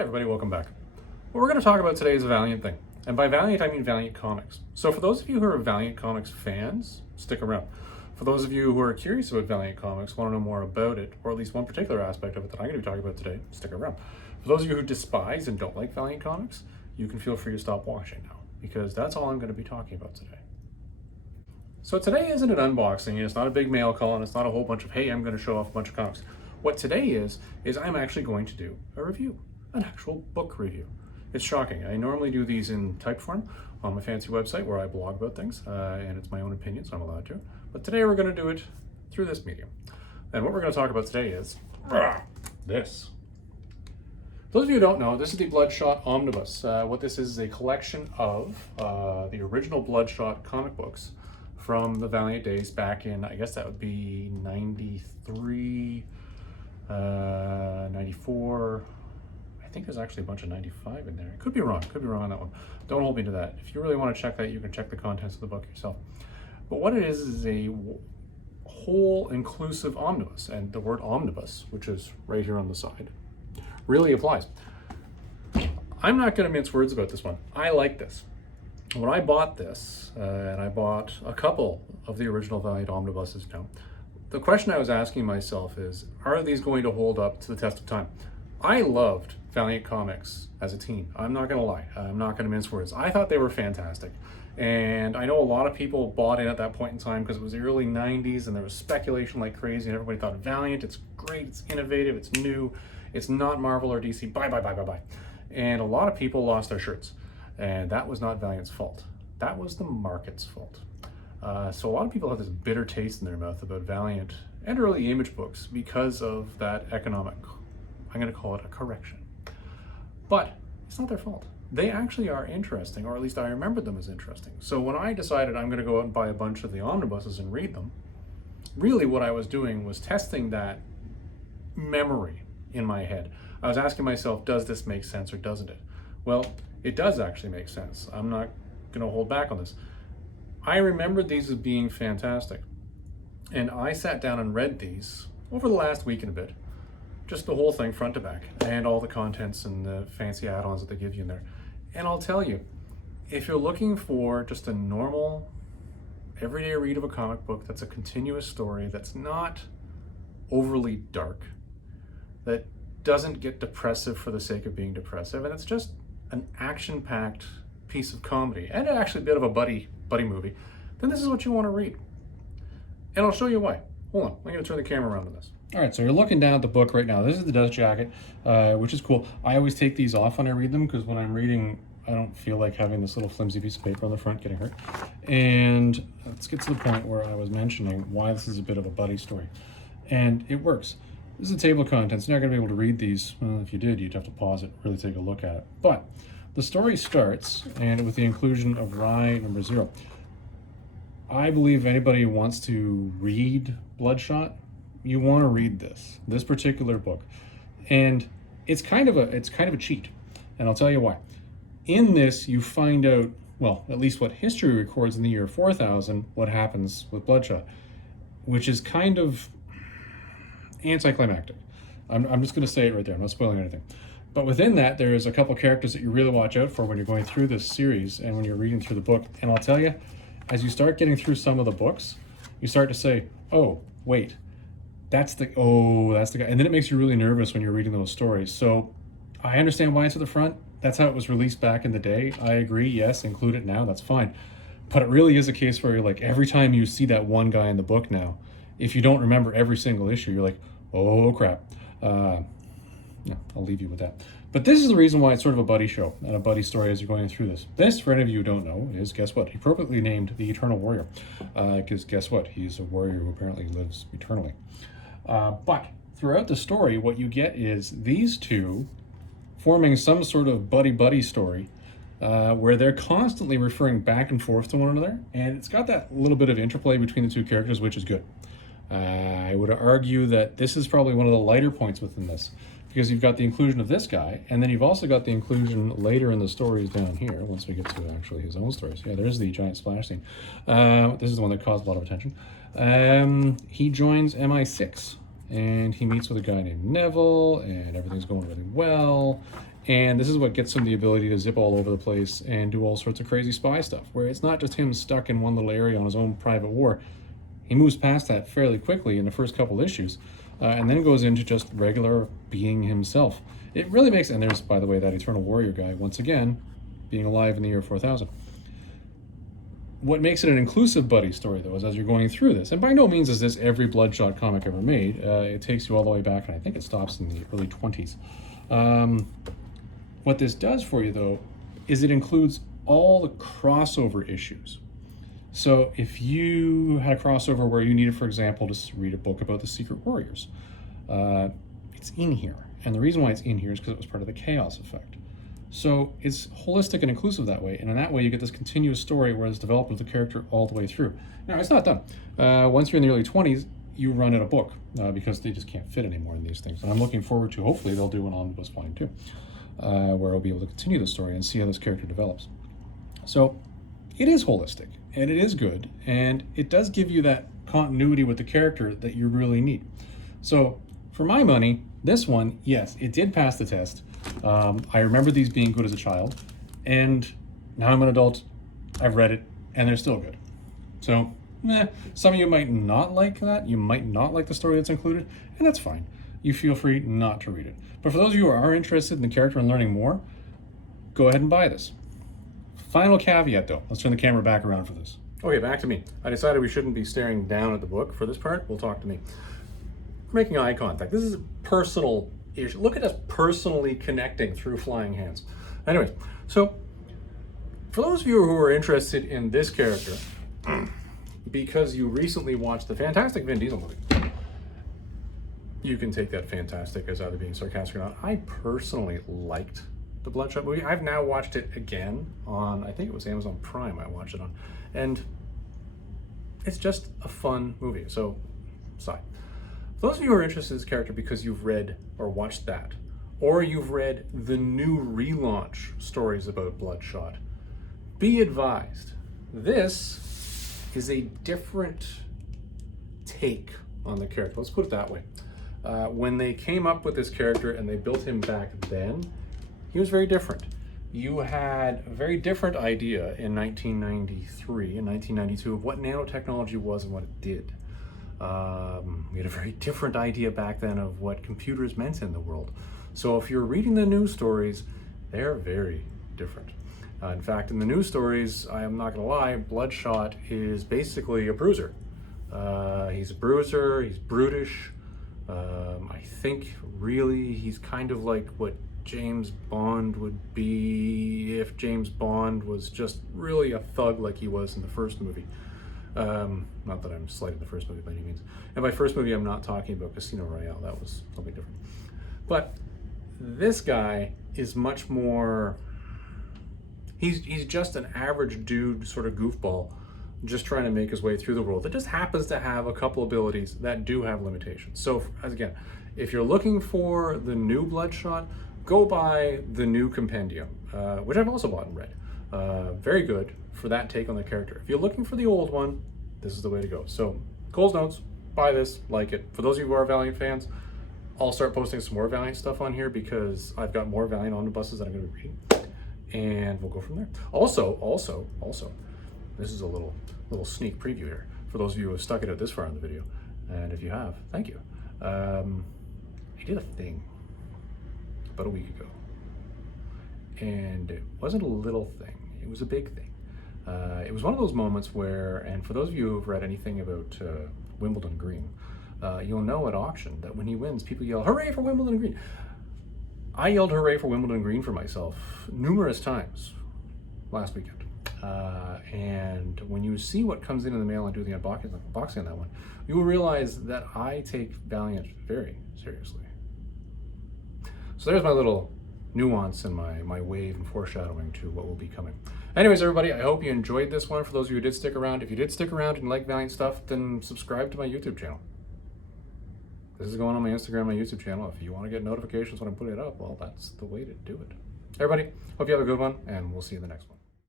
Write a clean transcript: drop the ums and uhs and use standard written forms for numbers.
Hi everybody, welcome back. What we're going to talk about today is a Valiant thing. And by Valiant, I mean Valiant Comics. So for those of you who are Valiant Comics fans, stick around. For those of you who are curious about Valiant Comics, want to know more about it, or at least one particular aspect of it that I'm going to be talking about today, stick around. For those of you who despise and don't like Valiant Comics, you can feel free to stop watching now, because that's all I'm going to be talking about today. So today isn't an unboxing, it's not a big mail call, and it's not a whole bunch of, hey, I'm going to show off a bunch of comics. What today is I'm actually going to do a review. An actual book review. It's shocking. I normally do these in type form on my fancy website where I blog about things, and it's my own opinion, so I'm allowed to. But today we're going to do it through this medium. And what we're going to talk about today is this. Those of you who don't know, this is the Bloodshot Omnibus. What this is a collection of the original Bloodshot comic books from the Valiant days back in, I guess that would be 93, 94, I think there's actually a bunch of 95 in there. Could be wrong on that one. Don't hold me to that. If you really want to check that, you can check the contents of the book yourself. But what it is a whole inclusive omnibus, and the word omnibus, which is right here on the side, really applies. I'm not going to mince words about this one. I like this. When I bought this, and I bought a couple of the original Valiant omnibuses now, the question I was asking myself is, are these going to hold up to the test of time? I loved Valiant Comics as a teen. I'm not gonna lie. I'm not gonna mince words. I thought they were fantastic. And I know a lot of people bought in at that point in time because it was the early 90s and there was speculation like crazy and everybody thought Valiant, it's great, it's innovative, it's new, it's not Marvel or DC, bye. And a lot of people lost their shirts. And that was not Valiant's fault. That was the market's fault. So a lot of people have this bitter taste in their mouth about Valiant and early Image books because of that economic, I'm going to call it a correction. But it's not their fault. They actually are interesting, or at least I remember them as interesting. So when I decided I'm going to go out and buy a bunch of the omnibuses and read them, really what I was doing was testing that memory in my head. I was asking myself, does this make sense or doesn't it? Well, it does actually make sense. I'm not going to hold back on this. I remembered these as being fantastic. And I sat down and read these over the last week and a bit. Just the whole thing front to back, and all the contents and the fancy add-ons that they give you in there. And I'll tell you, if you're looking for just a normal, everyday read of a comic book that's a continuous story, that's not overly dark, that doesn't get depressive for the sake of being depressive, and it's just an action-packed piece of comedy, and actually a bit of a buddy movie, then this is what you want to read. And I'll show you why. Hold on, I'm going to turn the camera around on this. All right, so you're looking down at the book right now. This is the dust jacket, which is cool. I always take these off when I read them because when I'm reading, I don't feel like having this little flimsy piece of paper on the front getting hurt. And let's get to the point where I was mentioning why this is a bit of a buddy story. And it works. This is the table of contents. You're not going to be able to read these. Well, if you did, you'd have to pause it, really take a look at it. But the story starts, and with the inclusion of Rye number 0. I believe anybody who wants to read Bloodshot, you want to read this particular book, and it's kind of a cheat, and I'll tell you why. In this, you find out, well, at least what history records in the year 4000, what happens with Bloodshot, which is kind of anticlimactic. I'm just going to say it right there. I'm not spoiling anything. But within that, there's a couple characters that you really watch out for when you're going through this series and when you're reading through the book. And I'll tell you, as you start getting through some of the books, you start to say, oh, wait. That's the guy. And then it makes you really nervous when you're reading those stories. So I understand why it's at the front. That's how it was released back in the day. I agree, yes, include it now, that's fine. But it really is a case where you're like, every time you see that one guy in the book now, if you don't remember every single issue, you're like, oh crap. No, I'll leave you with that. But this is the reason why it's sort of a buddy show and a buddy story as you're going through this. This, for any of you who don't know, is, guess what? Appropriately named the Eternal Warrior. Because guess what? He's a warrior who apparently lives eternally. But throughout the story, what you get is these two forming some sort of buddy-buddy story where they're constantly referring back and forth to one another. And it's got that little bit of interplay between the two characters, which is good. I would argue that this is probably one of the lighter points within this, because you've got the inclusion of this guy, and then you've also got the inclusion later in the stories down here, once we get to actually his own stories. Yeah, there's the giant splash scene. This is the one that caused a lot of attention. He joins MI6, and he meets with a guy named Neville, and everything's going really well. And this is what gets him the ability to zip all over the place and do all sorts of crazy spy stuff, where it's not just him stuck in one little area on his own private war. He moves past that fairly quickly in the first couple issues, and then goes into just regular being himself. It really makes, and there's, by the way, that Eternal Warrior guy, once again, being alive in the year 4000. What makes it an inclusive buddy story, though, is as you're going through this, and by no means is this every Bloodshot comic ever made. It takes you all the way back, and I think it stops in the early 20s. What this does for you, though, is it includes all the crossover issues. So if you had a crossover where you needed, for example, to read a book about the Secret Warriors, it's in here. And the reason why it's in here is because it was part of the Chaos Effect. So it's holistic and inclusive that way, and in that way you get this continuous story where it's developed with the character all the way through. Now, it's not done. Once you're in the early 20s, you run out of book because they just can't fit anymore in these things. And I'm looking forward to, hopefully, they'll do an Omnibus Volume 2. Where I'll be able to continue the story and see how this character develops. So it is holistic, and it is good, and it does give you that continuity with the character that you really need. So for my money, this one, yes, it did pass the test. I remember these being good as a child, and now I'm an adult, I've read it, and they're still good. So, some of you might not like that, you might not like the story that's included, and that's fine. You feel free not to read it. But for those of you who are interested in the character and learning more, go ahead and buy this. Final caveat, though. Let's turn the camera back around for this. Okay, back to me. I decided we shouldn't be staring down at the book for this part. We'll talk to me. We're making eye contact. This is a personal issue. Look at us personally connecting through flying hands. Anyways, so for those of you who are interested in this character, because you recently watched the fantastic Vin Diesel movie, you can take that fantastic as either being sarcastic or not. I personally liked the Bloodshot movie. I've now watched it again on, I think it was Amazon Prime I watched it on. And it's just a fun movie. So, side. For those of you who are interested in this character because you've read or watched that, or you've read the new relaunch stories about Bloodshot, be advised, this is a different take on the character. Let's put it that way. When they came up with this character and they built him back then, he was very different. You had a very different idea in 1993 and 1992 of what nanotechnology was and what it did. We had a very different idea back then of what computers meant in the world. So if you're reading the news stories, they're very different. In fact, in the news stories, I am not going to lie, Bloodshot is basically a bruiser. He's a bruiser, he's brutish. I think really he's kind of like what James Bond would be if James Bond was just really a thug like he was in the first movie. Not that I'm slighting the first movie by any means. And by first movie, I'm not talking about Casino Royale. That was something different. But this guy is much more, he's just an average dude, sort of goofball, just trying to make his way through the world. That just happens to have a couple abilities that do have limitations. So as again, if you're looking for the new Bloodshot, go buy the new compendium, which I've also bought and read. Very good for that take on the character. If you're looking for the old one, this is the way to go. So Cole's Notes, buy this, like it. For those of you who are Valiant fans, I'll start posting some more Valiant stuff on here because I've got more Valiant omnibuses that I'm going to be reading, and we'll go from there. Also, this is a little sneak preview here for those of you who have stuck it out this far in the video, and if you have, thank you. I did a thing about a week ago, and it wasn't a little thing, it was a big thing. It was one of those moments where, and for those of you who have read anything about Wimbledon Green, you'll know at auction that when he wins, people yell, "Hooray for Wimbledon Green!" I yelled "Hooray for Wimbledon Green" for myself numerous times last weekend. And when you see what comes in the mail and do the unboxing on that one, you will realize that I take Valiant very seriously. So there's my little nuance and my wave and foreshadowing to what will be coming. Anyways, everybody, I hope you enjoyed this one. For those of you who did stick around, if you did stick around and like Valiant stuff, then subscribe to my YouTube channel. This is going on my Instagram, my YouTube channel. If you want to get notifications when I'm putting it up, well, that's the way to do it. Everybody, hope you have a good one, and we'll see you in the next one.